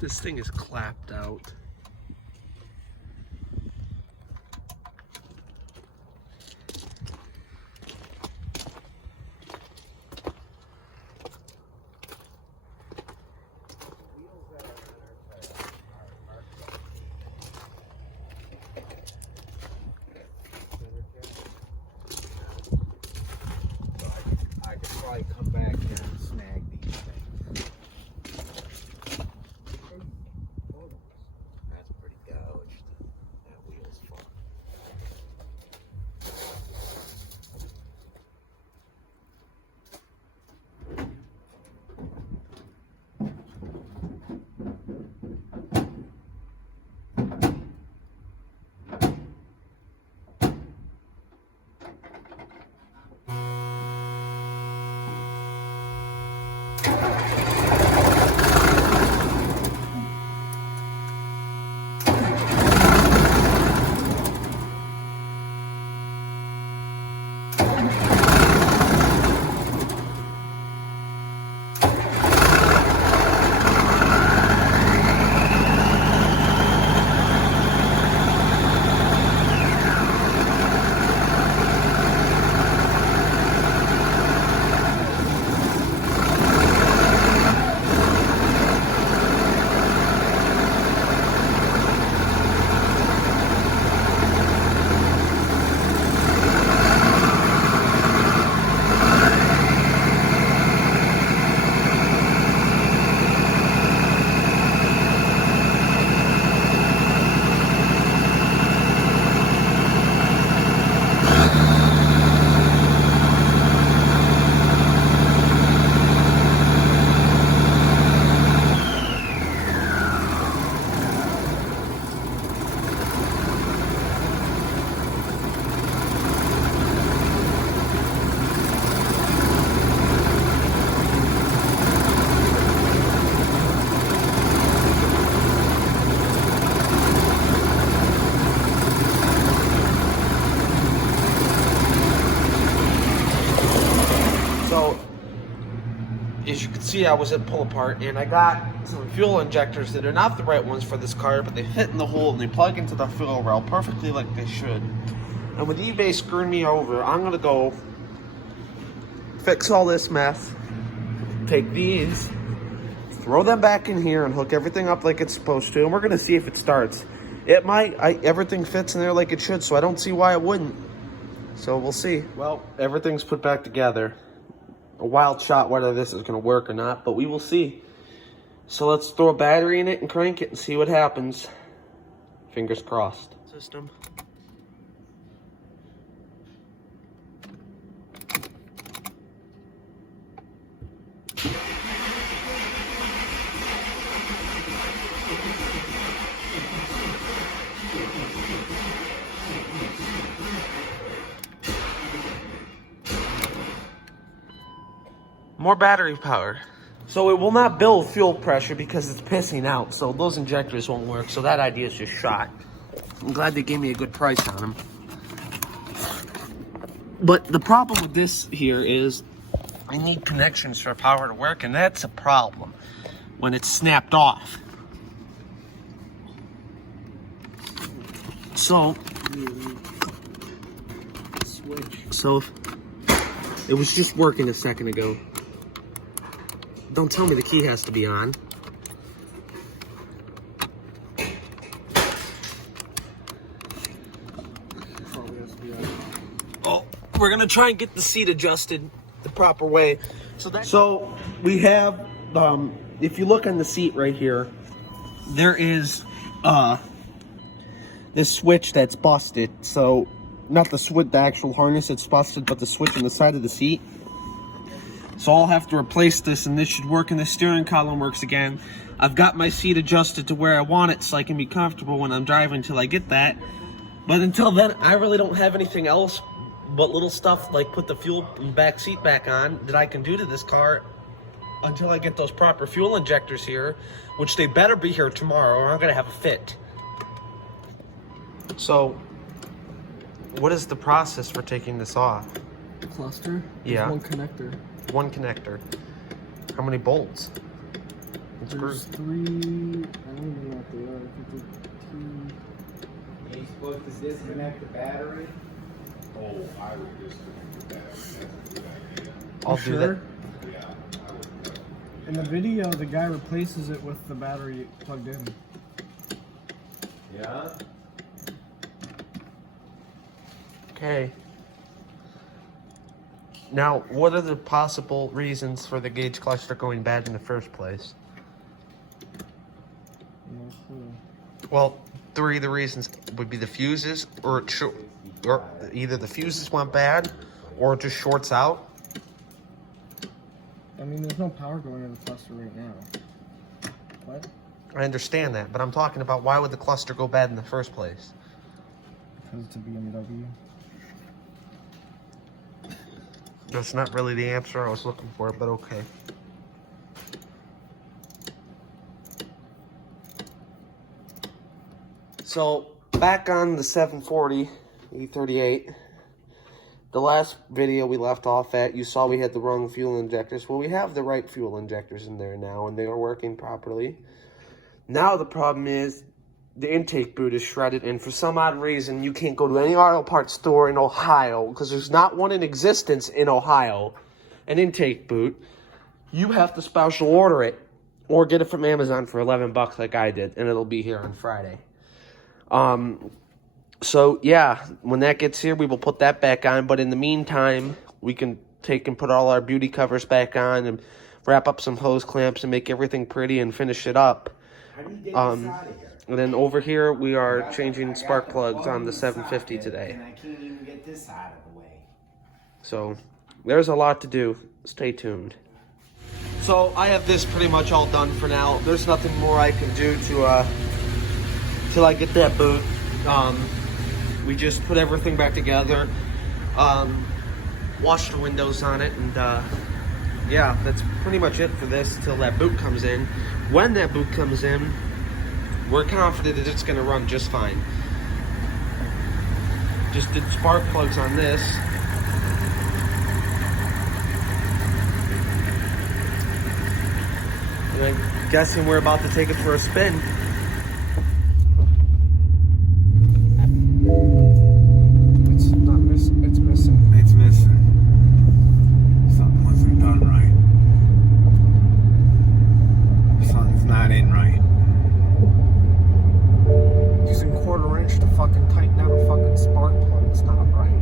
This thing is clapped out. I could probably come back here and snag these things. That's pretty gouged. That wheel's full. So, as you can see, I was at pull apart, and I got some fuel injectors that are not the right ones for this car, but they fit in the hole and they plug into the fuel rail perfectly like they should. And with eBay screwing me over, I'm gonna go fix all this mess, take these, throw them back in here, and hook everything up like it's supposed to, and we're gonna see if it starts. It might. Everything fits in there like it should, so I don't see why it wouldn't. So we'll see. Well, everything's put back together. A wild shot whether this is going to work or not, but we will see. So let's throw a battery in it and crank it and see what happens. Fingers crossed. System. More battery power. So it will not build fuel pressure because it's pissing out, so those injectors won't work, so that idea is just shot. I'm glad they gave me a good price on them. But the problem with this here is I need connections for power to work, and that's a problem when it's snapped off. So it was just working a second ago. Don't tell me the key has to be on. Oh, we're gonna try and get the seat adjusted the proper way. So we have, if you look on the seat right here, there is this switch that's busted. So, not the switch, the actual harness that's busted, but the switch on the side of the seat. So I'll have to replace this, and this should work, and the steering column works again. I've got my seat adjusted to where I want it so I can be comfortable when I'm driving until I get that. But until then, I really don't have anything else but little stuff like put the fuel back seat back on that I can do to this car until I get those proper fuel injectors here, which they better be here tomorrow or I'm gonna have a fit. So, what is the process for taking this off? The cluster? Yeah. There's one connector. One connector. How many bolts? There's 3. I don't even know what they are. I think they're 2. Are you supposed to disconnect the battery? Oh, I would disconnect the battery. That's a good idea. I'll do that. Yeah, I would. In the video, the guy replaces it with the battery plugged in. Yeah. Okay. Now, what are the possible reasons for the gauge cluster going bad in the first place? No clue. Well, 3 of the reasons would be the fuses, or either the fuses went bad, or it just shorts out. I mean, there's no power going in the cluster right now. What? I understand that, but I'm talking about why would the cluster go bad in the first place? Because it's a BMW. That's not really the answer I was looking for, but okay. So, back on the 740 E38, the last video we left off at, you saw we had the wrong fuel injectors. Well, we have the right fuel injectors in there now, and they are working properly. Now the problem is the intake boot is shredded, and for some odd reason, you can't go to any auto parts store in Ohio, because there's not one in existence in Ohio, an intake boot. You have to special order it, or get it from Amazon for 11 bucks like I did, and it'll be here on Friday. So yeah, when that gets here, we will put that back on, but in the meantime, we can take and put all our beauty covers back on, and wrap up some hose clamps, and make everything pretty, and finish it up. How do you get this out of here? And then over here, we are changing spark plugs on the 750 today. And I can't even get this out of the way. So, there's a lot to do. Stay tuned. So, I have this pretty much all done for now. There's nothing more I can do to, till I get that boot. We just put everything back together, washed the windows on it, and, yeah, that's pretty much it for this till that boot comes in. When that boot comes in, we're confident that it's going to run just fine. Just did spark plugs on this. And I'm guessing we're about to take it for a spin. It's not missing. It's missing. It's missing. Something wasn't done right. Something's not in right. Using 1/4 inch to fucking tighten down a fucking spark plug. It's not right.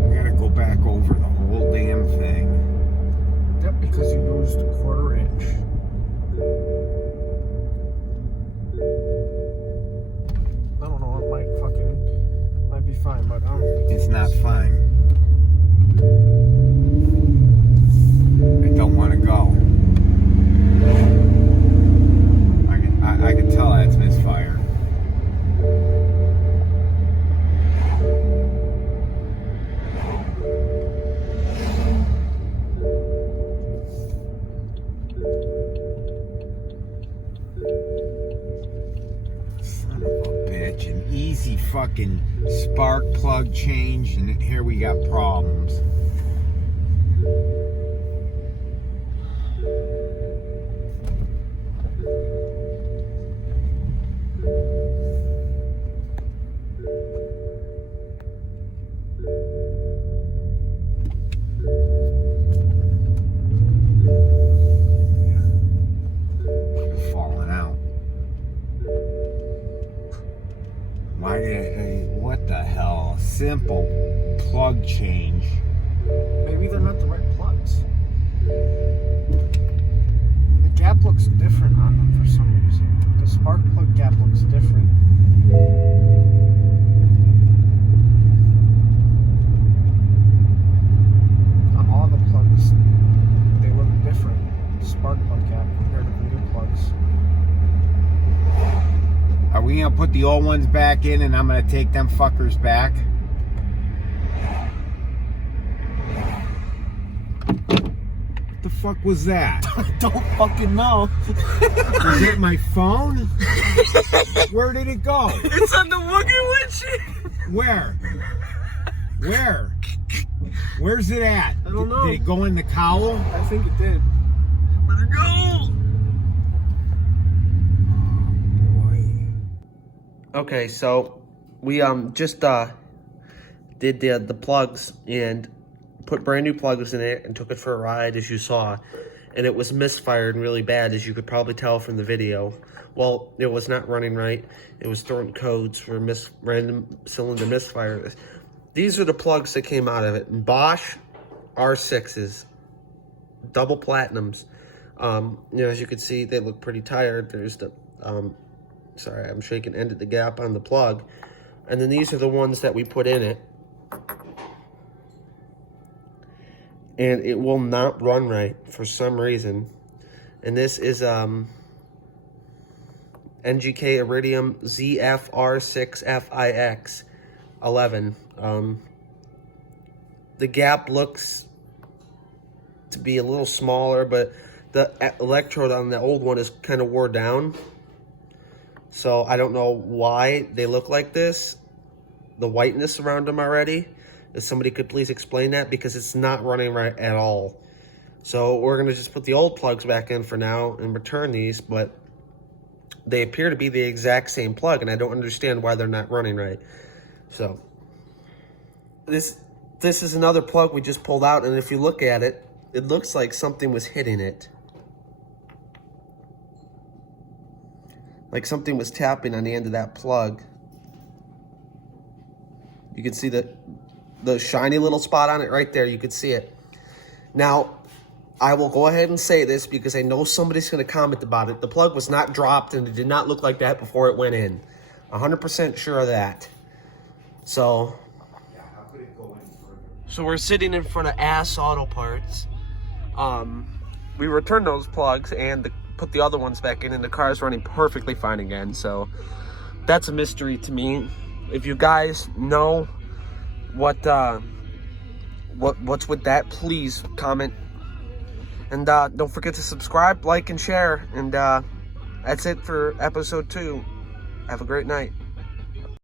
We gotta go back over the whole damn thing. Yep, because you used 1/4 inch. I don't know. It might be fine, but I don't think It's not fine. I don't want to go. I can tell that's misfire. Son of a bitch. An easy fucking spark plug change, and here we got problems. Falling out. Why did what the hell? Simple plug change. maybe they're not the right plugs. The gap looks looks different. On all the plugs, they look different. Spark plug cap compared to the new plugs. Are we gonna put the old ones back in and I'm gonna take them fuckers back? What the fuck was that? I don't fucking know. Was it my phone? Where did it go? It's on the woogie windshield. Where? Where? Where's it at? I don't know. Did it go in the cowl? I think it did. Let it go. Okay, so we just did the plugs and put brand new plugs in it and took it for a ride, as you saw, and it was misfired really bad, as you could probably tell from the video. Well, it was not running right. It was throwing codes for random cylinder misfires. These are the plugs that came out of it. Bosch R6s, double platinums. You know, as you can see, they look pretty tired. There's the sorry, I'm shaking end of the gap on the plug. And then these are the ones that we put in it. And it will not run right for some reason. And this is NGK Iridium ZFR6FIX 11. The gap looks to be a little smaller, but the electrode on the old one is kind of wore down. So I don't know why they look like this. The whiteness around them already. If somebody could please explain that, because it's not running right at all. So we're going to just put the old plugs back in for now and return these, but they appear to be the exact same plug, and I don't understand why they're not running right. So this is another plug we just pulled out, and if you look at it, it looks like something was hitting it. Like something was tapping on the end of that plug. You can see the shiny little spot on it right there. You could see it. Now, I will go ahead and say this because I know somebody's going to comment about it. The plug was not dropped and it did not look like that before it went in. 100% sure of that. So, Yeah, how could it go in further? so we're sitting in front of Ass Auto Parts. We returned those plugs and put the other ones back in, and the car's running perfectly fine again. So that's a mystery to me. If you guys know what's with that, please comment. And don't forget to subscribe, like, and share. And that's it for episode 2. Have a great night.